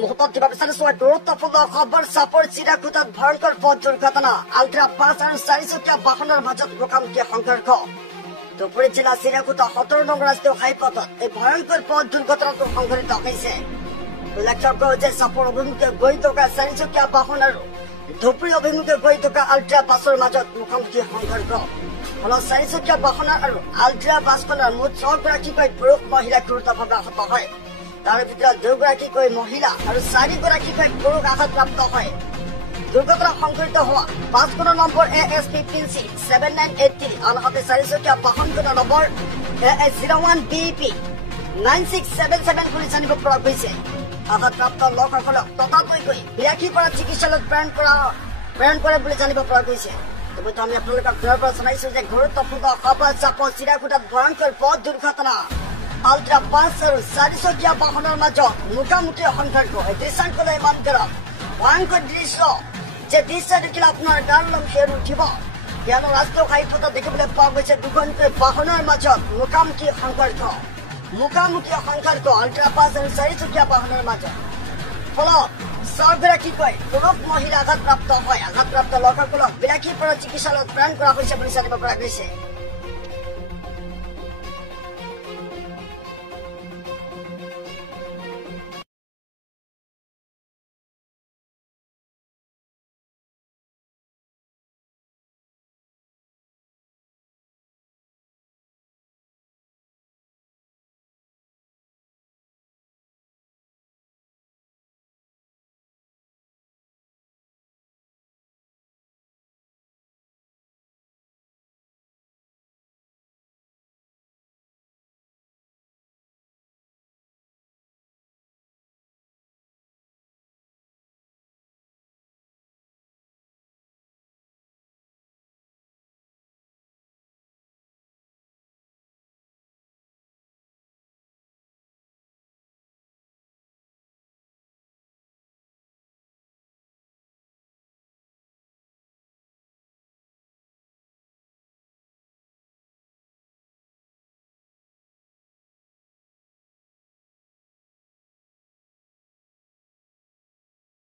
মুহূৰ্তত দিব বিচাৰিছো গুৰুত্বপূৰ্ণ খবৰ চাপৰ চিৰাকুটাত ভয়ংকৰ পথ দুৰ্ঘটনা আল্ট্ৰা পাঁচ আৰু চাৰিচকীয়া বাহনৰ মাজত মুখামুখি সংঘৰ্ষ ধুবুৰী জিলা চিৰাকুটা 17 নং ৰাষ্ট্ৰীয় ঘাইপথত এই ভয়ংকৰ পথ দুৰ্ঘটনাটো সংঘটিত হৈছে উল্লেখযোগ্য যে চাপৰ অভিমুখে গৈ থকা চাৰিচকীয়া বাহন আৰু ধুবুৰী অভিমুখে গৈ থকা আল্ট্ৰা বাছৰ মাজত মুখামুখি সংঘৰ্ষ ফলত চাৰিচকীয়া বাহন আৰু আল্ট্ৰা বাছখনৰ মুঠ 6 গৰাকীকৈ পুৰুষ মহিলা গুৰুতৰভাৱে আহত হয় তাৰ ভিতৰত 2 গৰাকীকৈ মহিলা আৰু 4 গৰাকীকৈ পুৰুষ আঘাতপ্ৰাপ্ত হয় দুৰ্ঘটনা সংঘটিত হোৱা 5 নম্বৰ ASP PNC 7983 আনহাতে চাৰিচকীয়া বাহনখনৰ নম্বৰ AS01 BEP 9677 বুলি জানিব পৰা গৈছে আঘাতপ্ৰাপ্ত লোকসকলক ততাতৈয়াকৈ বিৰাখীপাৰা চিকিৎসালয়ত প্ৰেৰণ কৰে বুলি জানিব পৰা গৈছে তবে আমি আপোনালোকক ঘৰৰ পৰা জনাইছো যে গুৰুত্বপূৰ্ণ খবৰ চাপৰ চিৰাকুটাত ভয়ংকৰ পথ দুৰ্ঘটনা আল্ট্ৰা বাছ আৰু চাৰিচকীয়া বাহনৰ মাজত মুখামুখি সংঘৰ্ষ এই দৃশ্যাংকলৈ মান কৰক ভয়ংকৰ দৃশ্য যে দৃশ্য দেখিলে আপোনাৰ গাৰ নোম শিয়ৰি উঠিব কিয়নো ৰাষ্ট্ৰীয় ঘাইপথত দেখিবলৈ পোৱা গৈছে দুখনকৈ বাহনৰ মাজত মুখামুখি সংঘৰ্ষ আল্ট্ৰা বাছ আৰু চাৰিচকীয়া বাহনৰ মাজত ফলত 6 গৰাকীকৈ পুৰুষ মহিলা আঘাতপ্ৰাপ্ত হয় আঘাতপ্ৰাপ্ত লোকসকলক বিৰাখীপাৰা চিকিৎসালয়ত প্ৰেৰণ কৰা হৈছে বুলি জানিব পৰা গৈছে